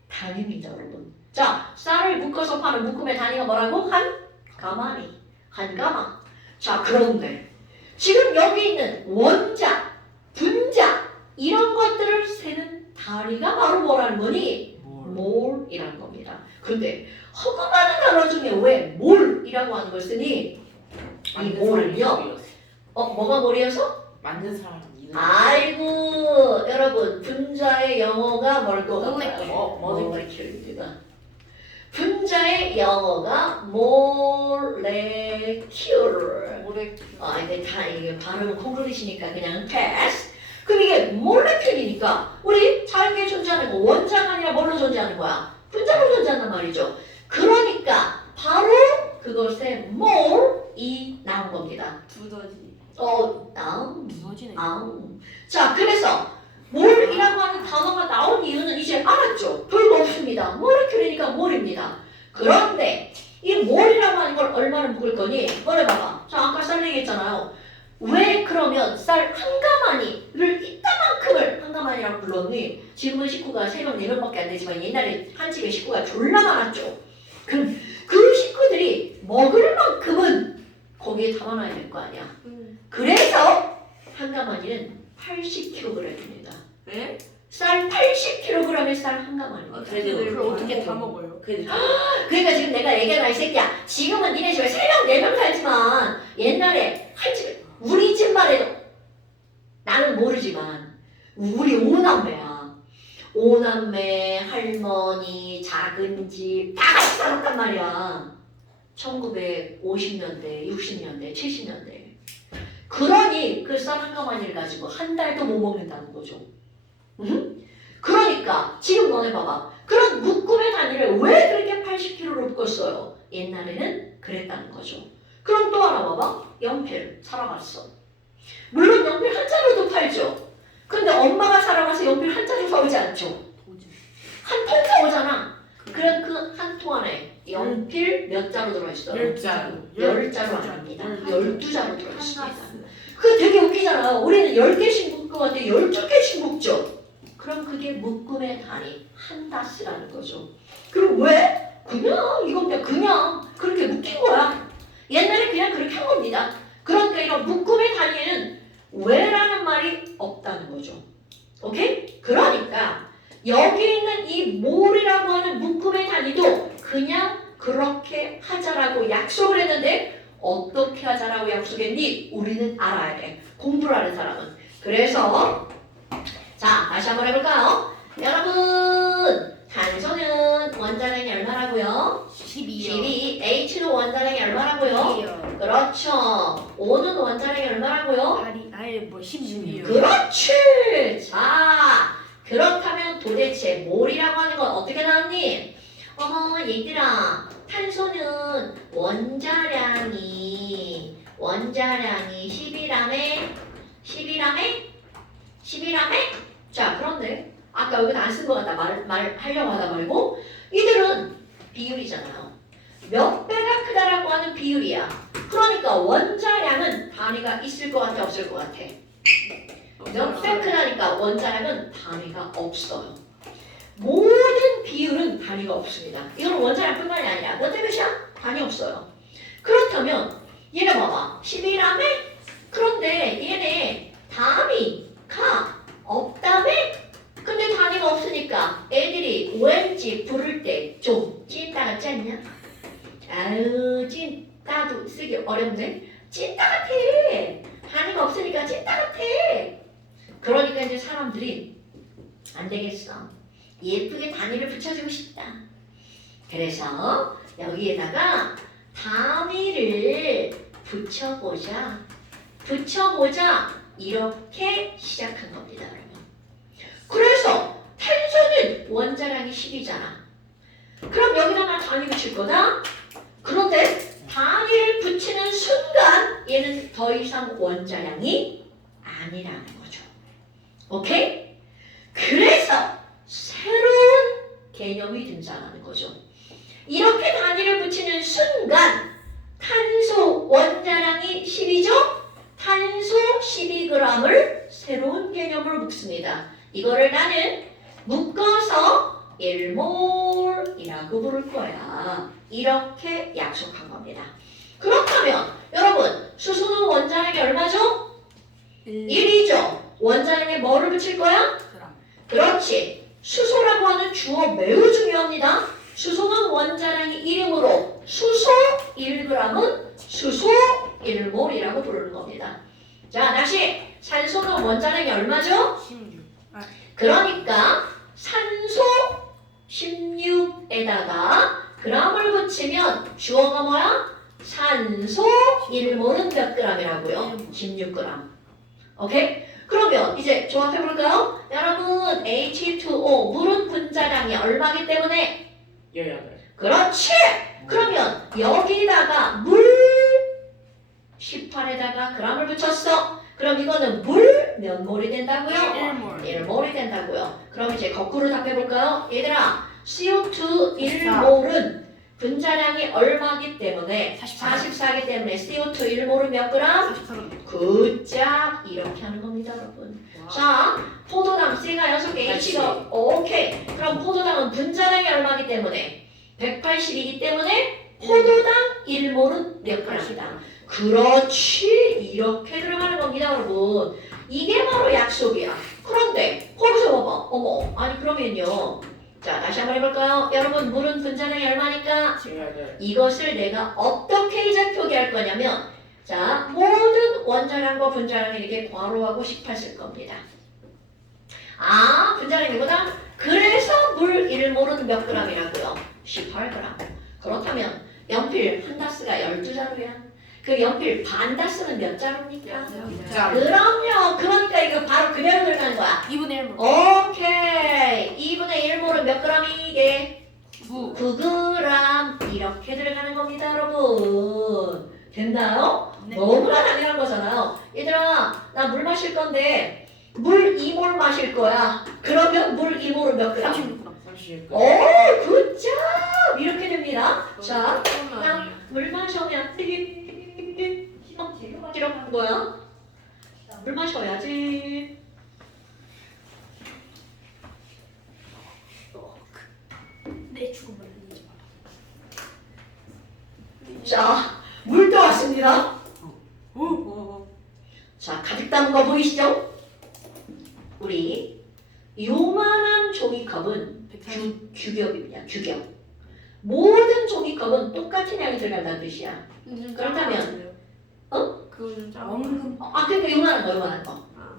단위입니다, 여러분. 자, 쌀을 묶어서 파는 묶음의 단위가 뭐라고? 한 가마니, 한 가마. 자, 그런데 지금 여기 있는 원자, 분자 이런 것들을 세는 다리가 바로 뭐라는 거니? 몰이라는 겁니다. 근데 허구많은 단어 중에 왜 몰이라고 하는 걸 쓰니? 이 몰은요? 뭐가 몰이어서? 만든 사람 이름. 아이고, 여러분, 분자의 영어가 뭘 것 같아요? 모레큘. 분자의 영어가 molecule. 이게 다 이게 발음은 콩글리시니까 그냥 패스. 그럼 이게 모레큘이니까 우리 자연계에 존재하는 거 원자가 아니라 뭘로 존재하는 거야? 분자로 존재한단 말이죠. 그러니까 바로 그것에 more이 나온 겁니다. 두더지. 두더지네. 자, 그래서 몰이라고 하는 단어가 나온 이유는 이제 알았죠. 별거 없습니다. 모레큘이니까 몰입니다. 그런데 이 몰이라고 하는 걸 얼마나 묶을 거니? 너네 봐봐. 자, 아까 쌀 얘기했잖아요. 왜 그러면 쌀 한 가마니를 이따만큼을 한 가마니라고 불렀니? 지금은 식구가 3명, 4명밖에 안 되지만 옛날에 한 집에 식구가 졸라 많았죠. 그럼 그 식구들이 먹을 만큼은 거기에 담아놔야 될 거 아니야. 그래서 한 가마니는 80kg입니다. 네? 쌀 80kg의 쌀 한 가마니. 그걸 어떻게 다 먹어요? 그러니까 지금 내가 얘기하다 이 새끼야. 지금은 니네 집에 3명, 4명 살지만 옛날에 한 집에 우리 집만 해도 나는 모르지만 우리 5남매야. 5남매, 할머니, 작은 집 다 같이 살았단 말이야. 1950년대, 60년대, 70년대. 그러니 그 쌀 한 가마니를 가지고 한 달도 못 먹는다는 거죠. 그러니까 지금 너네 봐봐. 그런 묶음의 단위를 왜 그렇게 80kg로 묶었어요? 옛날에는 그랬다는 거죠. 그럼 또 하나 봐봐. 연필 사러 갔어. 물론 연필 한 자루도 팔죠. 근데 엄마가 사러 가서 연필 한 자루 사오지 않죠. 한 통 사오잖아. 그럼 그 한 통 안에 연필 몇 자루 들어있어요? 10자루. 10자루 아닙니다. 12자루 들어있습니다. 그게 되게 웃기잖아요. 우리는 10개씩 묶을 것 같아 12개씩 묶죠. 그럼 그게 묶음의 단위 한 다스라는 거죠. 그럼 왜? 그냥 이건 그냥 그렇게 묶인 거야. 옛날에 그냥 그렇게 한 겁니다. 그러니까 이런 묶음의 단위에는 왜라는 말이 없다는 거죠. 오케이? 그러니까 여기 있는 이 몰이라고 하는 그냥 그렇게 하자라고 약속을 했는데 어떻게 하자라고 약속했니? 우리는 알아야 돼. 공부를 하는 사람은. 그래서 자, 다시 한번 해볼까요? 여러분, 탄소는 원자량이 얼마라고요? 12요. 12. H는 원자량이 얼마라고요? 12요. 그렇죠. O는 원자량이 얼마라고요? 아니 뭐 16이요. 그렇지. 자, 그렇다면 도대체 몰이라고 하는 건 어떻게 나왔니? 어머, 얘들아, 탄소는 원자량이 11라며? 자, 그런데 아까 여기다 안 쓴 것 같다. 말하려고 하다 말고 이들은 비율이잖아요. 몇 배가 크다라고 하는 비율이야. 그러니까 원자량은 단위가 있을 것 같아, 없을 것 같아? 몇 배 크다니까 원자량은 단위가 없어요. 모든 비율은 단위가 없습니다. 이건 원자량뿐만이 아니라 몇 대 몇이야? 단위 없어요. 그렇다면 얘네 봐봐. 11라며? 그런데 얘네 단위가 없다며? 근데 단위가 없으니까 애들이 왠지 부를 때 좀 찐따 같지 않냐? 아유, 찐따도 쓰기 어렵네. 찐따 같아. 단위가 없으니까 찐따 같아. 그러니까 이제 사람들이 안 되겠어. 예쁘게 단위를 붙여주고 싶다. 그래서 여기에다가 단위를 붙여보자. 이렇게 시작한 겁니다, 여러분. 그래서 탄소는 원자량이 10이잖아. 그럼 여기다가 단위 붙일 거다. 그런데 단위를 붙이는 순간 얘는 더 이상 원자량이 아니라는 거죠. 오케이? 그래서 새로운 개념이 등장하는 거죠. 이렇게 단위를 붙이는 순간 탄소 원자량이 10이죠? 탄소 12g을 새로운 개념으로 묶습니다. 이거를 나는 묶어서 1몰이라고 부를 거야. 이렇게 약속한 겁니다. 그렇다면 여러분, 수소는 원자량이 얼마죠? 1이죠. 원자량에 뭐를 붙일 거야? 그렇지. 수소라고 하는 주어 매우 중요합니다. 수소는 원자량이 1이므로 수소 1g은 수소 1몰이라고 부르는 겁니다. 자, 다시 산소는 원자량이 얼마죠? 16. 그러니까 산소 16에다가 g을 붙이면 주어가 뭐야? 산소 1몰은 몇 g이라고요? 16g. 오케이? 그러면 이제 조합해볼까요? 여러분, H2O 물은 분자량이 얼마기 때문에? 18. 그렇지! 그러면 여기다가 물 18에다가 g을 붙였어. 그럼 이거는 물 몇 몰이 된다고요? 1몰. 1몰이 된다고요. 그럼 이제 거꾸로 답해볼까요? 얘들아, CO2 1몰은 분자량이 얼마기 때문에? 44기 때문에 CO2 1몰은 몇 그램? 44g. 굿짝 이렇게 하는 겁니다, 여러분. 자, 포도당 C가 6개, H가 오케이. 그럼 포도당은 분자량이 얼마기 때문에? 180이기 때문에 포도당 1몰은 몇 g이다? 그렇지, 이렇게 들어가는 겁니다, 여러분. 이게 바로 약속이야. 그런데 거기서 봐봐. 어머, 아니 그러면요. 자, 다시 한번 해볼까요? 여러분, 물은 분자량이 얼마니까? 18. 이것을 내가 어떻게 이제 표기할 거냐면, 자, 모든 원자량과 분자량을 이렇게 괄호하고 18 쓸 겁니다. 아, 분자량이보다? 그래서 물 1몰은 몇 g이라고요? 18g. 그렇다면 연필 한 다스가 12자루야. 그 연필 반 다스는 몇 자루입니까? 자, 그럼요. 그러니까 이거 바로 그대로 들어가는 거야. 2분의 1몰. 오케이. 2분의 1몰은 몇 g이 이게? 9. 9g. 이렇게 들어가는 겁니다, 여러분. 됐나요? 네. 너무나 당연한 거잖아요. 얘들아, 나 물 마실 건데 물 2몰 마실 거야. 그러면 물 2몰은 몇 g? 36g. 30. 오, 굿잡! 이렇게 됩니다. 자, 그냥 물 마셔면 이런 거야. 자, 물 마셔야지. 내 죽음을 알리지 마라. 자, 물 떠왔습니다. 오. 자, 가득 담은 거 보이시죠? 우리 요만한 종이컵은 규격입니다. 규격. 모든 종이컵은 똑같은 양이 들어간다는 뜻이야. 그렇다면 그거 좀 작아. 원금. 그러니까 요만한 거. 아.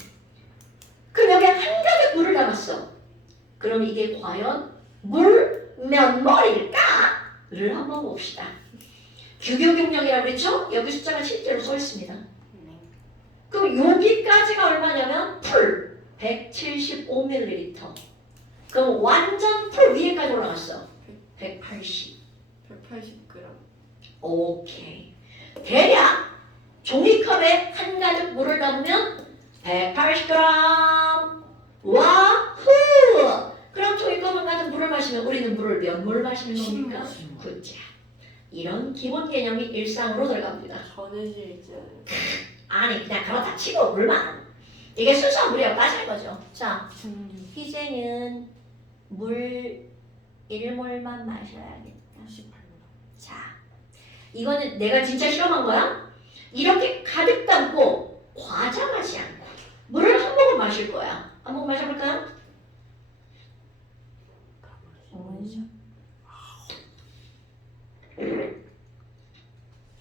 그럼 여기 한 가득 물을 담았어. 그럼 이게 과연 물 몇 몰일까?를 한번 봅시다. 규교경량이라고 그랬죠? 여기 숫자가 실제로 써 있습니다. 그럼 여기까지가 얼마냐면 풀 175ml. 그럼 완전 풀 위에까지 올라갔어. 180. 180g. 오케이. 대략 종이컵에 한 가득 물을 담으면 180g. 와후! 그럼 종이컵 한 가득 물을 마시면 우리는 물을 몇 몰 마시는 겁니까? 10몰. 굿자. 이런 기본 개념이 일상으로 들어갑니다. 전해질지. 아니 그냥 그렇다 치고 물만. 이게 순수한 물이라고 따질 거죠. 자, 희재는 물 1몰만 마셔야겠다. 18g. 자, 이거는 내가 진짜 실험한 거야. 이렇게 가득 담고 과장하지 않고 물을 한 모금 마실 거야. 한 모금 마셔볼까요?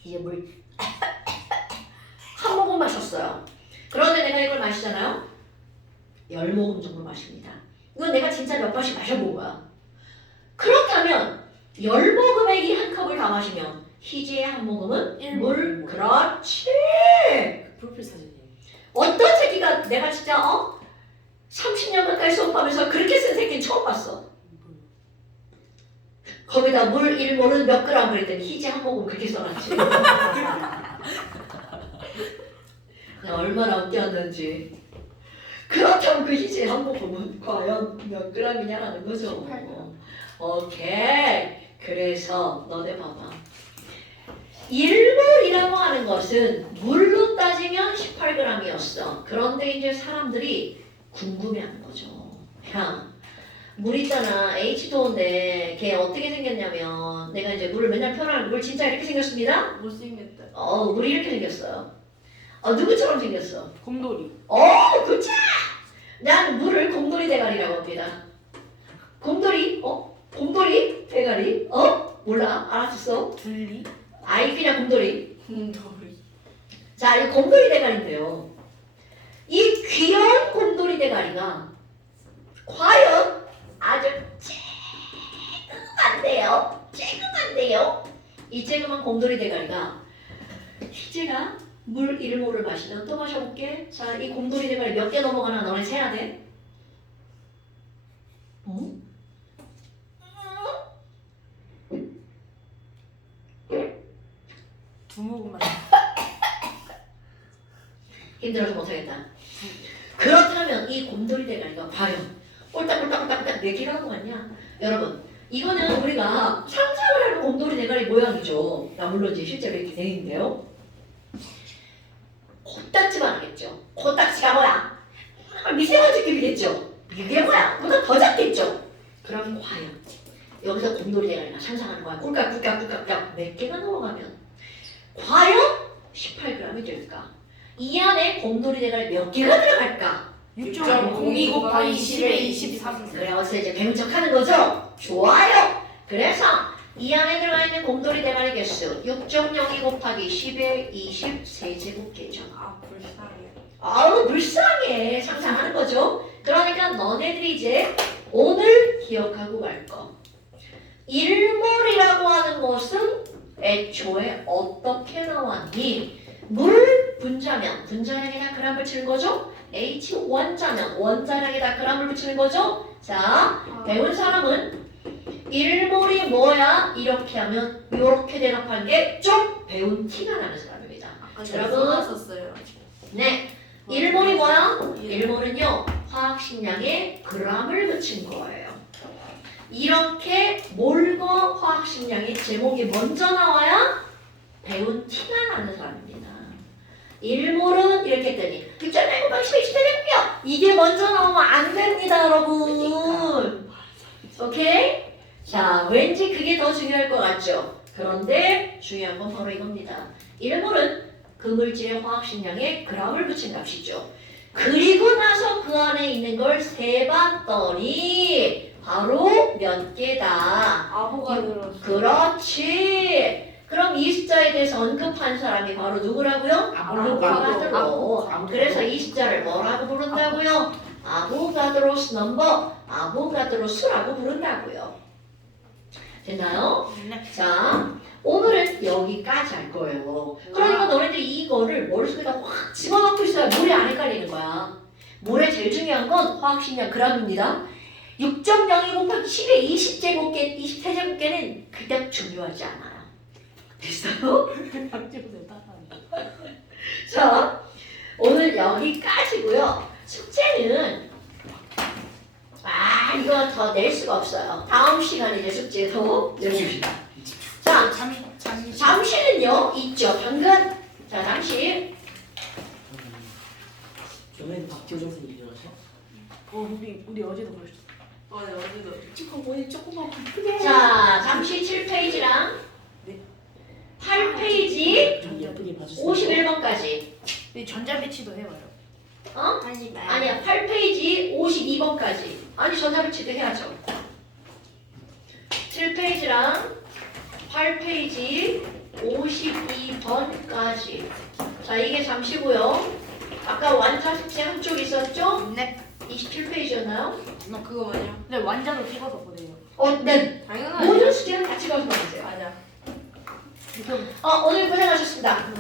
이제 물 한 모금 마셨어요. 그런데 내가 이걸 마시잖아요. 10모금 정도 마십니다. 이건 내가 진짜 몇 번씩 마셔본 거야. 그렇다면 10모금의 이 한 컵을 다 마시면 희재의 한 모금은 물. 그렇지. 프로필 사진이. 어떤 새끼가 내가 진짜 30년 가까이 수업하면서 그렇게 쓴 새끼는 처음 봤어. 거기다 물 1몰은 몇 그램 그랬더니 희재 한 모금 그렇게 써놨지. 얼마나 웃겼는지. 그렇다면 그 희재 한 모금은 과연 몇 그램이냐라는 거죠. 18g. 오케이. 그래서 너네 봐봐. 1몰이라고 하는 것은 물로 따지면 18g이었어. 그런데 이제 사람들이 궁금해하는 거죠. 야, 물 있잖아. H2O인데 걔 어떻게 생겼냐면 내가 이제 물을 맨날 표현하는 물 진짜 이렇게 생겼습니다. 못생겼다. 물이 이렇게 생겼어요. 누구처럼 생겼어? 곰돌이. 그치? 난 물을 곰돌이 대가리라고 합니다. 곰돌이? 곰돌이 대가리? 몰라. 알았었어? 둘리. 아이 그냥 곰돌이. 곰돌이. 자, 이 곰돌이 대가리인데요. 이 귀여운 곰돌이 대가리가 과연 아주 쬐끔한데요. 쬐끔한데요. 이 쬐끔한 곰돌이 대가리가 희재가 물 1몰을 마시면 또 마셔볼게. 자, 이 곰돌이 대가리 몇 개 넘어가나 너네 세야 돼. 응? 두 모금만. 힘들어서 못하겠다. 그렇다면 이 곰돌이 대가리가 과연 꼴딱꼴딱꼴딱 몇 개가 하고 갔냐? 여러분, 이거는 우리가 상상을 하는 곰돌이 대가리 모양이죠. 물론 이제 실제로 이렇게 돼 있는데요. 코딱지만 하겠죠. 코딱지가 뭐야? 미세먼지 급이겠죠. 이게 뭐야? 보다 더 작겠죠. 그럼 과연 여기서 곰돌이 대가리가 상상하는 거야. 꿀깍꿀깍꿀깍 몇 개가 넘어가면 과연 18g이 될까? 이 안에 곰돌이 대가리 몇 개가 들어갈까? 6.02 곱하기 10의 23. 그래, 어서 이제 배운 척 하는 거죠? 좋아요! 그래서 이 안에 들어가 있는 곰돌이 대가리 개수 6.02 곱하기 10의 20 세제곱개죠. 불쌍해. 불쌍해. 상상하는 거죠? 그러니까 너네들이 이제 오늘 기억하고 갈 거. 1몰이라고 하는 것은 애초에 어떻게 나왔니? 물 분자면 분자량에다 그램 붙이는 거죠? H 원자면 원자량에다 그램을 붙이는 거죠? 자, 배운 사람은 1몰이 뭐야? 이렇게 하면 이렇게 대답한 게 좀 배운 티가 나는 사람입니다. 여러분. 썼어요. 네, 1몰이 뭐야? 1몰은요 화학식량에 g을 붙인 거예요. 이렇게 몰과 화학식량의 제목이 먼저 나와야 배운 티가 나는 사람입니다. 1몰은 이렇게 했더니 6.1 곱하기 10의 20 되고요. 이게 먼저 나오면 안 됩니다, 여러분. 오케이? 자, 왠지 그게 더 중요할 것 같죠? 그런데 중요한 건 바로 이겁니다. 1몰은 그 물질의 화학식량에 g을 붙인 값이죠. 그리고 나서 그 안에 있는 걸 세봤더니 바로 몇 개다. 아보가드로. 그렇지. 그럼 이 숫자에 대해서 언급한 사람이 바로 누구라고요? 아보가드로. 그래서 이 숫자를 뭐라고 부른다고요? 아보가드로스 넘버, 아보가드로 수라고 부른다고요. 됐나요? 네. 자, 오늘은 여기까지 할 거예요. 그러니까 너네들이 이거를 머릿속에다 확 집어넣고 있어야 모레 안 헷갈리는 거야. 모레 제일 중요한 건 화학식량 그람입니다. 6.02 곱하기 10의 20제곱계, 20세제곱계는 그닥 중요하지 않아요. 됐어요? 박지보세요. 따뜻한. 자, 오늘 여기까지고요. 숙제는 이거 더 낼 수가 없어요. 다음 시간에 이제 숙제 더 내봅시다. 자, 잠시는요 있죠. 방금 자 잠시 저번에 박지호 선생님 일어나셔? 우리 어제도 그랬어. 네, 어제도 조금 오늘 조금만 바쁘게. 자 잠시 7페이지랑 네. 8페이지 좀 예쁘게 봐주세요. 51번까지 이 전자배치도 해봐요. 어? 아니야 8페이지 52번까지 아니 전자배치도 해야죠. 7페이지랑 8페이지 52번까지 자 이게 잠시고요. 아까 완자 숙제 한쪽 있었죠? 네. 27페이지였나요? 나 그거 뭐냐? 네 완자로 찍어서 보내요. 네. 당연하지. 모든 숙제는 같이 가서 보내세요. 맞아. 오늘 고생하셨습니다.